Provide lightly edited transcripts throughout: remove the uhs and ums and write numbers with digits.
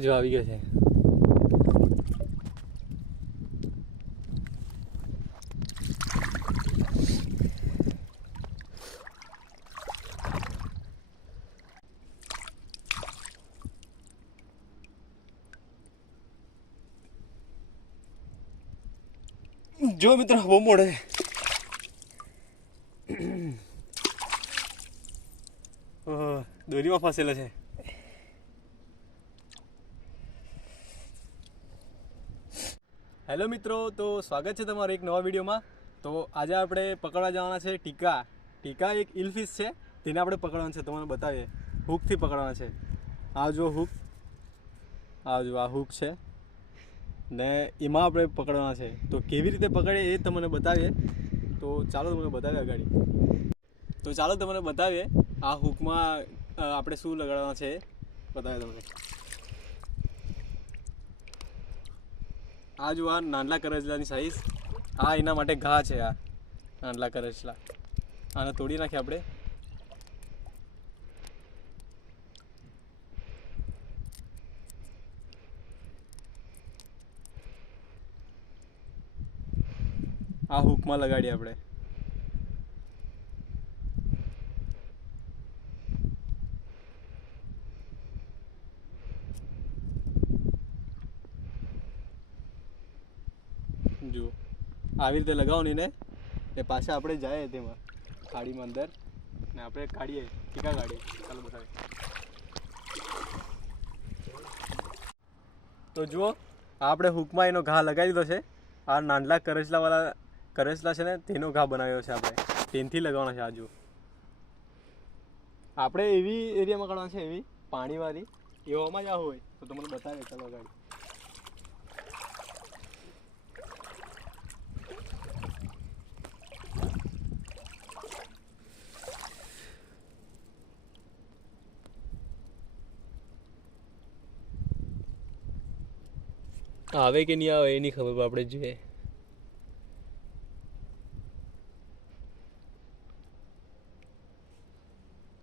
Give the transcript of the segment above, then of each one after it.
જો આવી ગયો છે. જો મિત્રો બહુ મોડે દોરીમાં ફસેલો છે. હેલો મિત્રો, તો સ્વાગત છે તમારું એક નવા વિડીયોમાં. તો આજે આપણે પકડવા જવાના છે ટીકા. ટીકા એક ઇલફિશ છે, તેને આપણે પકડવાનું છે. તમને બતાવીએ, હૂકથી પકડવાના છે. આ જો હૂક, આ હૂક છે ને એમાં આપણે પકડવાના છે. તો કેવી રીતે પકડે એ તમને બતાવીએ. તો ચાલો તમને બતાવીએ અગાડી. તો ચાલો તમને બતાવીએ આ હૂકમાં આપણે શું લગાડવાના છે, બતાવીએ તમને. આ જો આ નાનલા કરચલાની સાઈઝ, આ એના માટે ઘા છે. આ નાનલા કરચલા આને તોડી નાખીએ આપણે. આ હૂકમાં લગાડીએ આપણે. જો આવી રીતે લગાવવાની ને પાછા આપણે જાય તેમાં ખાડીમાં અંદર ને આપણે કાઢીએ, ટીકા કાઢીએ. ચાલો બતાવીએ. તો જુઓ, આપણે હૂકમાં એનો ઘા લગાવી દીધો છે. આ નાનલા કરચલાવાળા કરચલા છે ને તેનો ઘા બનાવ્યો છે આપણે, તેનથી લગાવવાનો છે. આ જુઓ, આપણે એવી એરિયામાં કાઢવાના છે, એવી પાણીવાળી એવામાં જ આ હોય તો તમને બતાવીએ. ચાલો ગાડી. આવે કે નહીં આવે એની ખબર આપણે જોઈએ.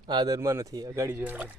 આ દરમાં નથી, અગાડી જોઈએ આપણે.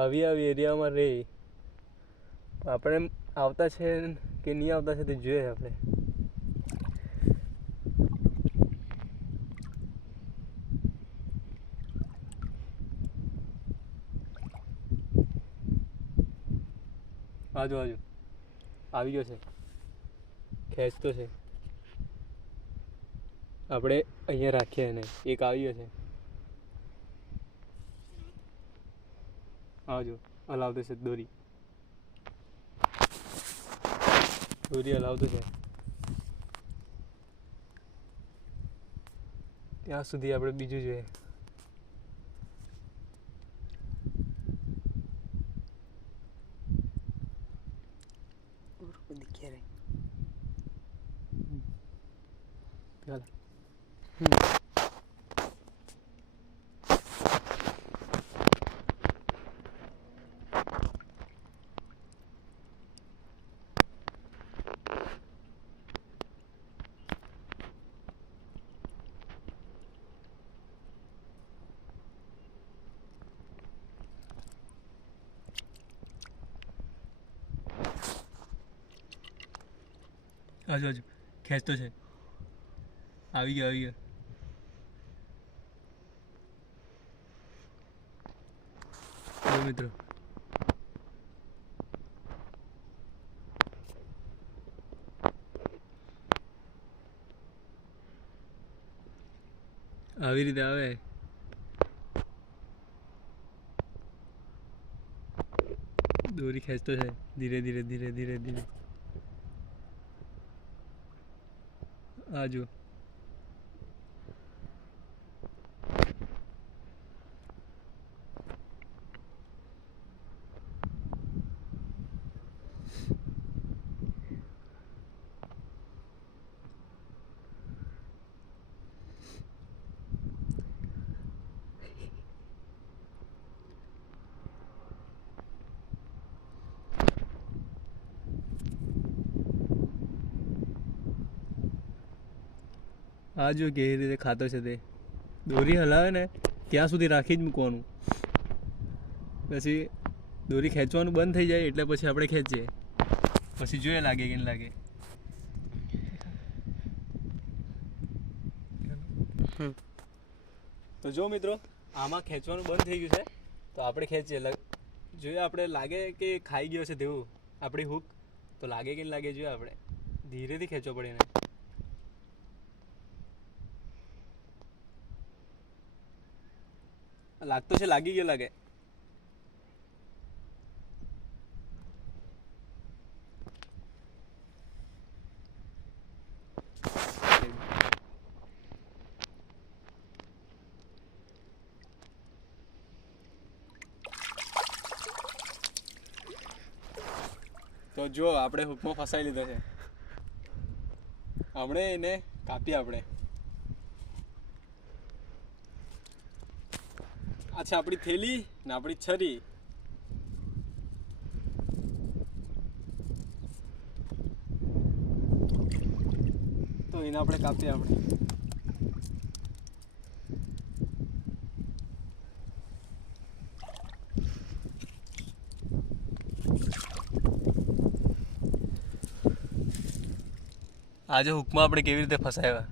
આવી એરિયામાં રહે, આપણે આવતા છે કે નહીં આવતા છે તે જોઈએ આપણે. આજુ આવી ગયો છે, ખેંચતો છે. આપણે અહીંયા રાખીએ એને. એક આવી ગયો છે. આવજો, હલાવતો છે દોરી હલાવતો છે. ત્યાં સુધી આપણે બીજું જોઈએ. ચાલો. આજુ ખેંચતો છે. આવી ગયો. મિત્રો, આવી રીતે આવે. દોરી ખેંચતો છે ધીરે. આ જો આ જો કેવી રીતે ખાતો છે તે દોરી હલાવે ને ત્યાં સુધી રાખી જ મૂકવાનું, પછી દોરી ખેંચવાનું બંધ થઈ જાય એટલે પછી આપણે ખેંચીએ, પછી જોઈએ લાગે કે નહીં લાગે. તો જો મિત્રો આમાં ખેંચવાનું બંધ થઈ ગયું છે, તો આપણે ખેંચીએ, જોઈએ આપણે લાગે કે ખાઈ ગયો છે તેવું આપણી હૂક, તો લાગે કે નહીં લાગે જોઈએ, આપણે ધીરેથી ખેંચવો પડે એને. લાગતો છે, લાગી ગયો લાગે. તો જો આપણે હૂકમાં ફસાઈ લીધો છે, હમણે એને કાપીએ આપણે. આ છે આપણી થેલી ને આપણી છરી. તો એને આપણે કાપીએ આપણે. આજે હૂકમાં આપણે કેવી રીતે ફસાયા,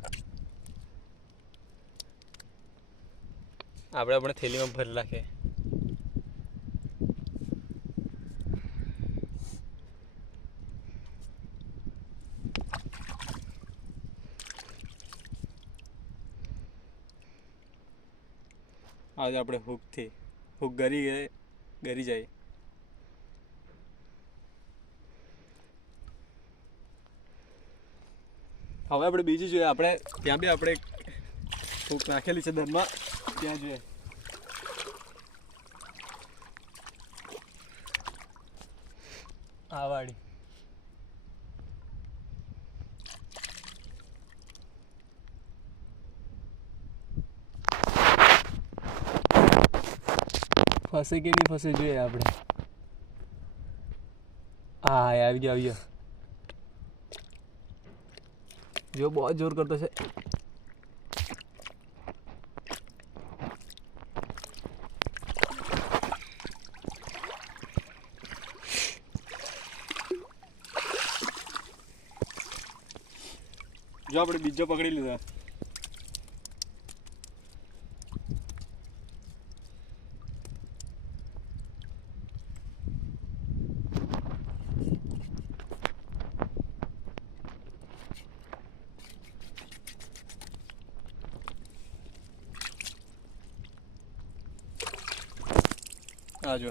આપણે થેલીમાં ભરી રાખીએ. આજે આપણે હૂક ગરી જાય. હવે આપણે બીજી જોઈએ, આપણે ત્યાં બી આપણે હૂક નાખેલી છે દરમાં, ત્યાં જોઈએ. આ વાળી ફસે કે નહીં ફસે જોઈએ આપણે. હા આવી ગયો. जो बहुत जोर करता है. जो આપણે બીજો પકડી લીધા. આ જો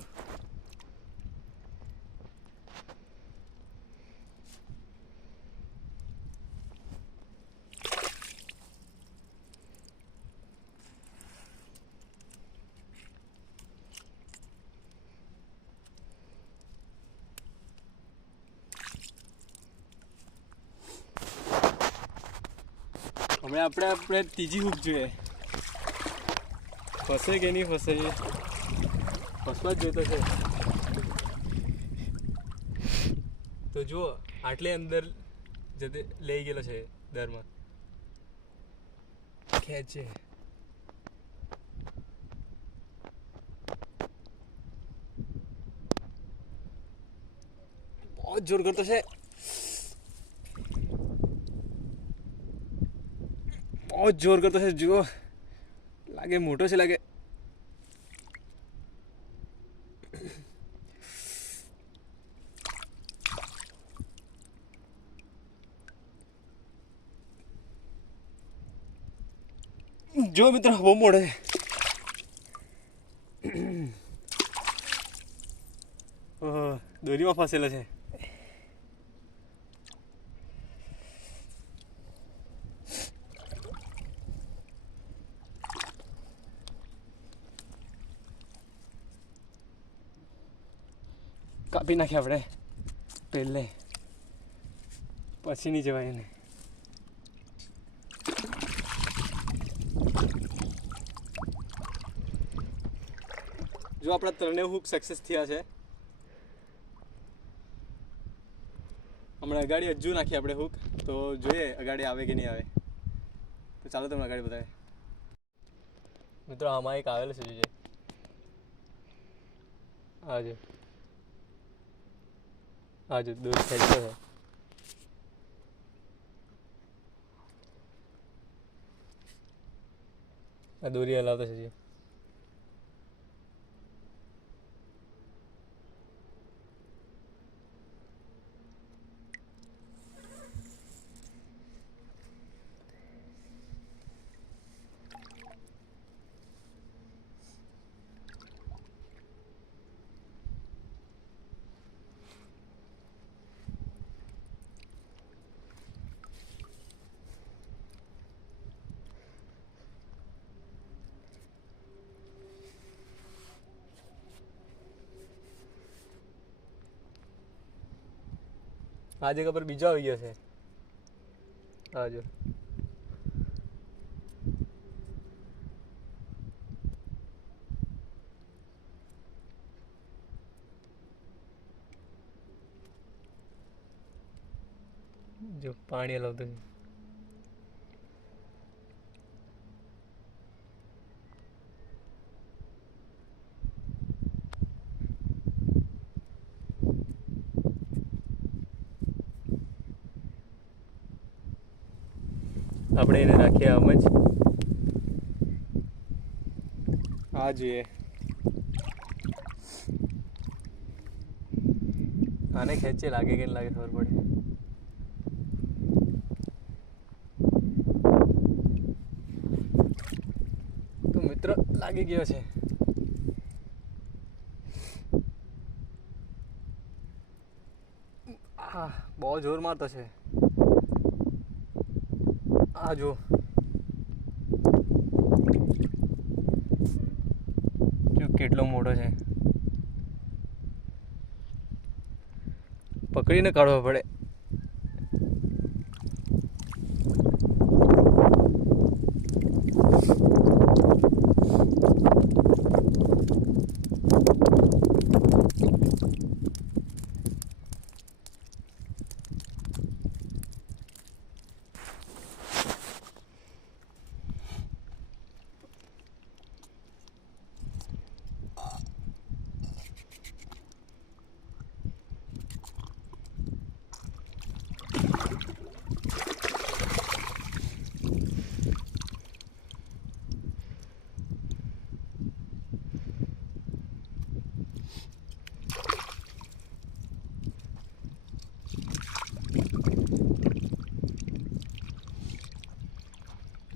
હવે આપણે ત્રીજી હૂક જોઈએ, ફસે કે નહીં ફસે, ફસવા જ જોઈતો છે. તો જુઓ આટલે અંદર જતે લઈ ગયેલો છે દરમાં, ખેંચે. बहुत जोर करता है, बहुत जोर करता है. जो लागे मोटो से लागे. जो मित्र वो मोड़े દોરીમાં ફસેલો છે. કાપી નાખ્યા આપણે પહેલે, પછી નહીં જવાય એને. જો આપણા ત્રણેય હૂક સક્સેસ થયા છે. હમણાં અગાડી હજુ નાખીએ આપણે હૂક, તો જોઈએ અગાડી આવે કે નહીં આવે. તો તો ચાલો તમને આગળ બતાવે. મિત્રો આમાં એક આવેલું છે જોજે. આજો દૂર ખેંચતો છે. આ દોરી હલાવતો છે જે. આ જગ્યા પર બીજો આવી ગયો છે. આજો જો પાણી હલાવતું છે. આપણે એને રાખીએ આમ જ. આ જોઈએ આને ખેંચે લાગે કે લાગે ખબર પડે. તો મિત્ર લાગી ગયો છે. હા બહુ જોર મારતો છે. આ જો કેટલો મોટો છે. પકડીને કાઢવો પડે.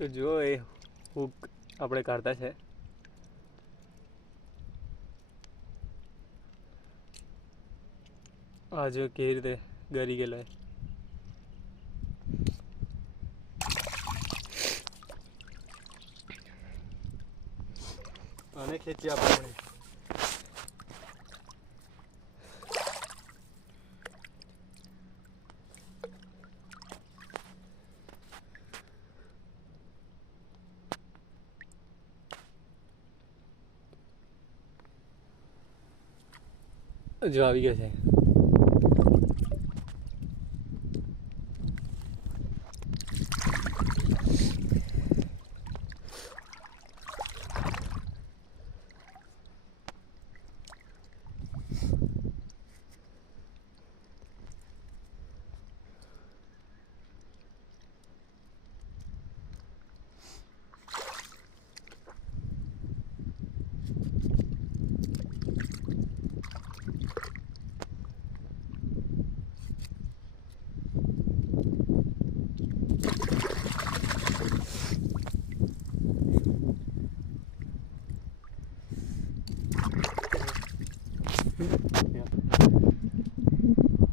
તો જો એ હૂક આપણે કાઢતા છે. આ જો કેવી રીતે ગરી ગયેલો છે. આને ખેંચી આપણે જો આવી ગયા છે.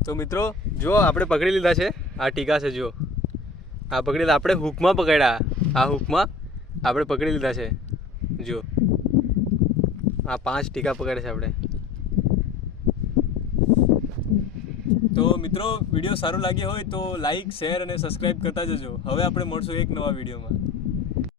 તો મિત્રો જો આપણે પકડી લીધા છે. આ ટીકા છે. જો આ પકડી લીધા આપણે હૂકમાં પકડ્યા. આ હૂકમાં આપણે પકડી લીધા છે. જો આ 5 ટીકા પકડે છે આપણે. તો મિત્રો વિડીયો સારો લાગ્યો હોય તો લાઈક શેર અને સબસ્ક્રાઈબ કરતા જજો. હવે આપણે મળશું એક નવા વિડીયોમાં.